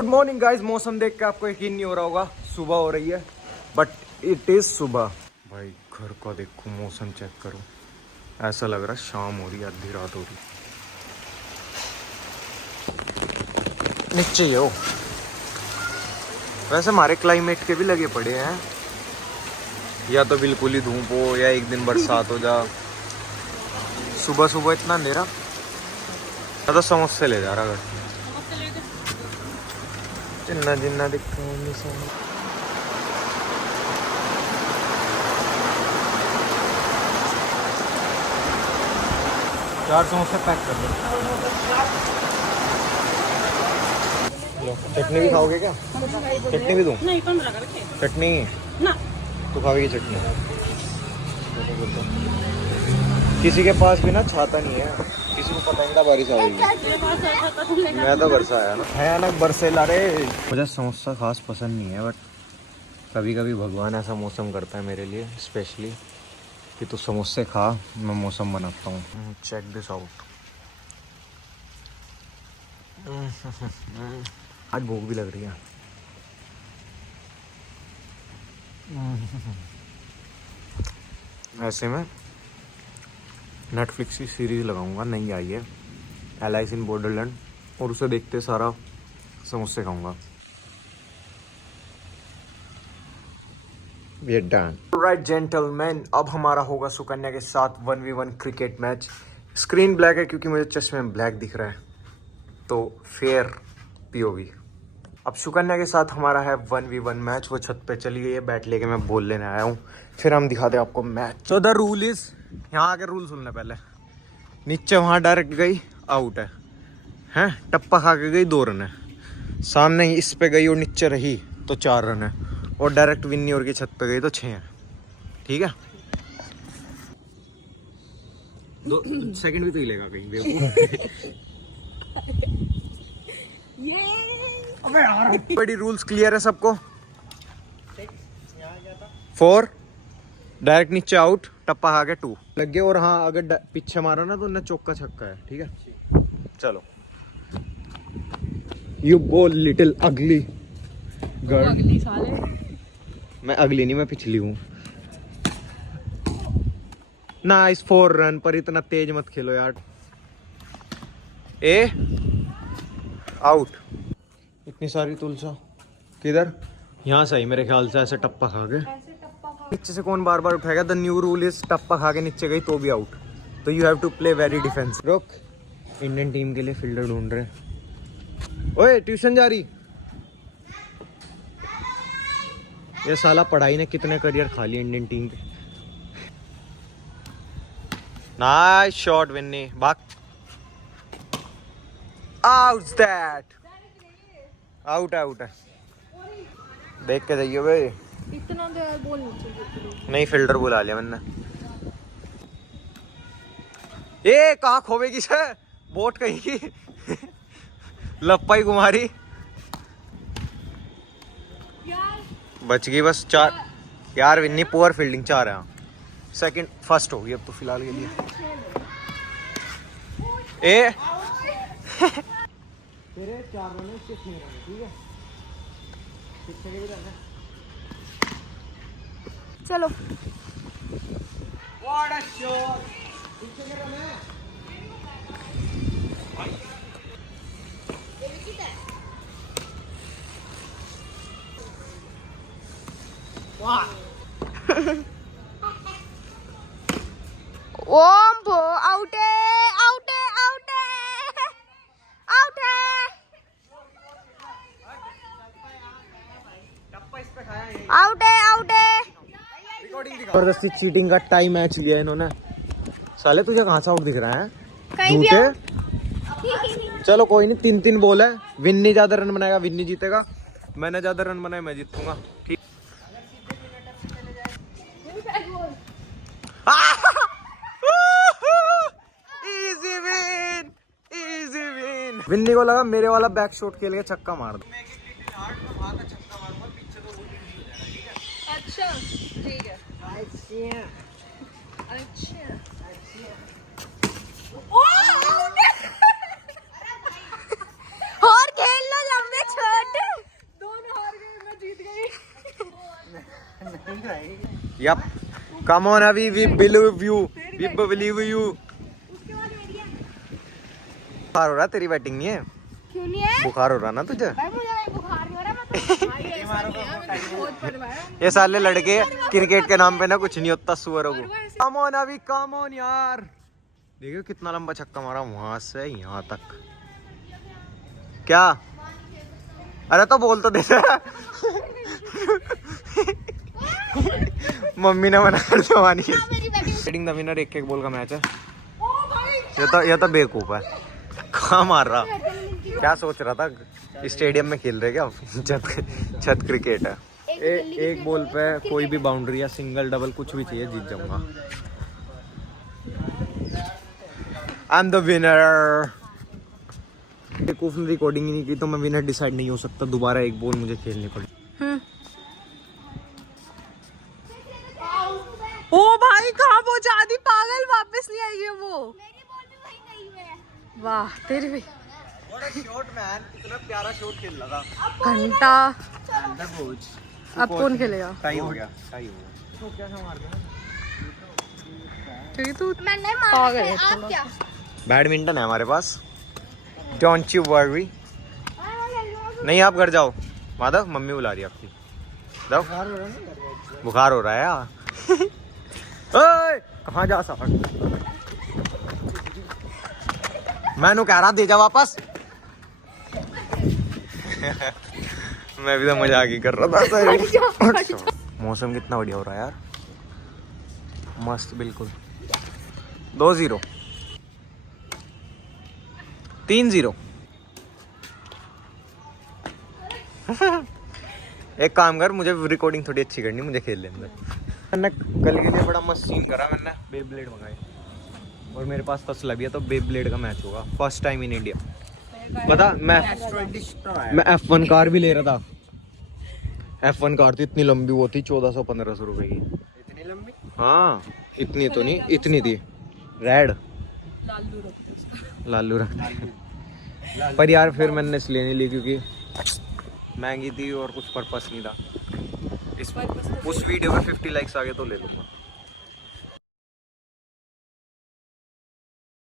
Good morning guys. मौसम देख के आपको यकीन नहीं हो रहा होगा, सुबह हो रही है बट इट इज सुबह। भाई घर का देखो, मौसम चेक करो, ऐसा लग रहा है शाम हो रही है, आधी रात हो रही। नीचे ही हो। वैसे हमारे क्लाइमेट के भी लगे पड़े हैं, या तो बिल्कुल ही धूप हो या एक दिन बरसात हो जा। सुबह सुबह इतना अंधेरा, मैं तो समोसे ले जा रहा घर। जिन्ना जिन्ना दिखता हूँ चार समोसे पैक कर दो। चटनी भी खाओगे क्या? चटनी भी दूँ? नहीं, 15 का रखे। चटनी ना तो खाओगी चटनी? किसी के पास भी ना छाता नहीं है, किसी को पता नहीं था बारिश आएगी। मैं तो बरसा आया ना, भयानक बरसे ला रहे। मुझे समोसा खास पसंद नहीं है, बट कभी कभी भगवान ऐसा मौसम करता है मेरे लिए स्पेशली कि तू समोसे खा, मैं मौसम बनाता हूँ। Check this out. आज भूख भी लग रही है। ऐसे में नेटफ्लिक्स की सीरीज़ लगाऊंगा, नई आई है, एलाइस इन बॉर्डरलैंड, और उसे देखते सारा समोसे खाऊंगा। राइट जेंटलमैन, अब हमारा होगा सुकन्या के साथ 1v1 cricket match. Screen black है क्योंकि मुझे चश्मे में ब्लैक दिख रहा है, तो फेयर पीओवी। अब सुकन्या के साथ हमारा है 1v1 मैच। वो छत पे चली गई है, बैट लेके मैं बॉल लेने आया हूँ, फिर हम दिखाते हैं आपको मैच। तो द रूल इज, यहाँ आके रूल सुनना पहले। नीचे वहाँ डायरेक्ट गई, आउट है। टप्पा खा के गई, 2 रन है। सामने ही इस पे गई और नीचे रही तो 4 रन है, और डायरेक्ट विन्नी और की छत पे गई तो 6 है। ठीक है, 2 सेकंड भी तो ही लेगा कहीं बेवकूफ। अबे यार, बड़ी रूल्स क्लियर है सबको। 4 डायरेक्ट नीचे आउट, टप्पा खा के 2 लग गए। और हाँ, अगर पीछे मारो ना तो उन्हें चौका छक्का है। ठीक है, चलो। यू बोल लिटिल अगली गर्ल। अगली साले। मैं अगली नहीं, मैं पिछली हूँ। नाइस 4 रन, पर इतना तेज मत खेलो यार। ए आउट। इतनी सारी तुलसा किधर? यहाँ से ही मेरे ख्याल से, ऐसे टप्पा खा के। नीचे से कौन बार बार उठाएगा? द न्यू रूल इज टप्पा खा के नीचे गई तो भी आउट, तो you have to play very defence. रुक, इंडियन टीम के लिए फील्डर ढूंढ रहे। ओए ट्यूशन जा रही। ये साला पढ़ाई ने कितने करियर खा लिए इंडियन टीम के। नाइस शॉट विन्नी, भाग। आउट दैट, आउट है। देख के जाइए भाई, इतना देर बोल नीचे। नहीं फील्डर बुला लिया मैंने। ये कहाँ खोवेगी से बोट कहीं की। लप्पाई कुमारी बच गई बस। 4 यार विन्नी, पुअर फील्डिंग। 4 है, सेकंड फर्स्ट होगी अब तो फिलहाल के लिए। ए तेरे 4 रन है, 6 रन है। ठीक है, पीछे के भी रन है। चलो। व्हाट अ शॉट, पीछे के रन है। ओम भो आउट है, आउट है, आउट है, आउट है, आउट है, आउट है। जबरदस्ती चीटिंग का टाइम मैच लिया इन्होंने। साले तुझे कहाँ से आउट दिख रहा है? कहीं भी झूठे। चलो कोई नहीं, 3-3 बॉल है। विन्नी ज्यादा रन बनाएगा, विन्नी जीतेगा। मैंने ज्यादा रन बनाए, मैं जीतूंगा। ठीक। Easy win, easy win. विन्नी को लगा मेरे वाला बैक शॉट खेल के छक्का मार दो। अच्छा ठीक है। अच्छा और खेल लो लंबे छोटे। Yup. Come on, Avi. We believe you. We believe you. बुखार हो रहा तेरी बैटिंग नहीं है? क्यों नहीं है? बुखार हो रहा ना तुझे? भाई मुझे बुखार नहीं हो रहा, मैं ये साले लड़के क्रिकेट के नाम पे ना कुछ नहीं होता सुअरों को। कम ऑन अभी, कम ऑन यार। देखियो कितना लंबा छक्का मारा वहां से यहाँ तक। क्या? अरे तो बोल तो देता। मम्मी ने मना कर जवानी। बैटिंग द विनर, एक बॉल का मैच है। ये तो बेवकूफ है। कहाँ मार रहा? क्या सोच रहा था? स्टेडियम में खेल रहे क्या? छत क्रिकेट है। एक बॉल पे कोई भी बाउंड्री या सिंगल डबल कुछ भी चाहिए, जीत जाऊंगा। I am the winner. बेवकूफ ने रिकॉर्डिंग ही नहीं की तो मैं विनर डिसाइड नहीं हो सकता। दोबारा एक बॉल मुझे खेलनी पड़ी। ओ भाई कहाँ पहुंचा दी पागल, वापस नहीं आई है वो। मेरी बॉल भी वहीं गई है। वाह तेरी भी शॉट मैन, कितना प्यारा शॉट खेल रहा था। घंटा। अब कौन खेलेगा? टाई हो गया। क्योंकि तू मैंने पागल मारा है है, आप थोड़ा। क्या? बैडमिंटन है हमारे पास। Don't you worry. नहीं आप घर जाओ। माधव मम्मी बुला रही है आपकी। जाओ। बुखार हो रहा है यार। ओए कहाँ जा सकता? मैंने कह रहा दे जा वापस। मैं भी तो मजाक ही कर रहा था। मौसम कितना बढ़िया हो रहा है यार, मस्त बिल्कुल। 2-0 3-0। एक काम कर, मुझे रिकॉर्डिंग थोड़ी अच्छी करनी, मुझे खेल लेने दे। मैंने कल के लिए बड़ा मस्त सीन करा। मैंने बेब्लेड मंगाए और मेरे पास तसला भी है, तो बेब्लेड का मैच होगा फर्स्ट टाइम इन इंडिया। पता मैं F1 कार भी ले रहा था। F1 कार तो इतनी लंबी वो थी, 1400-1500 रुपए की। इतनी लंबी? हाँ इतनी तो नहीं, इतनी थी। रेड लालू रखते हैं। पर यार फिर मैंने इसलिए नहीं ली क्योंकि महंगी थी और कुछ पर्पस नहीं था। उस वीडियो में 50 लाइक्स आ गए तो ले लूँगा।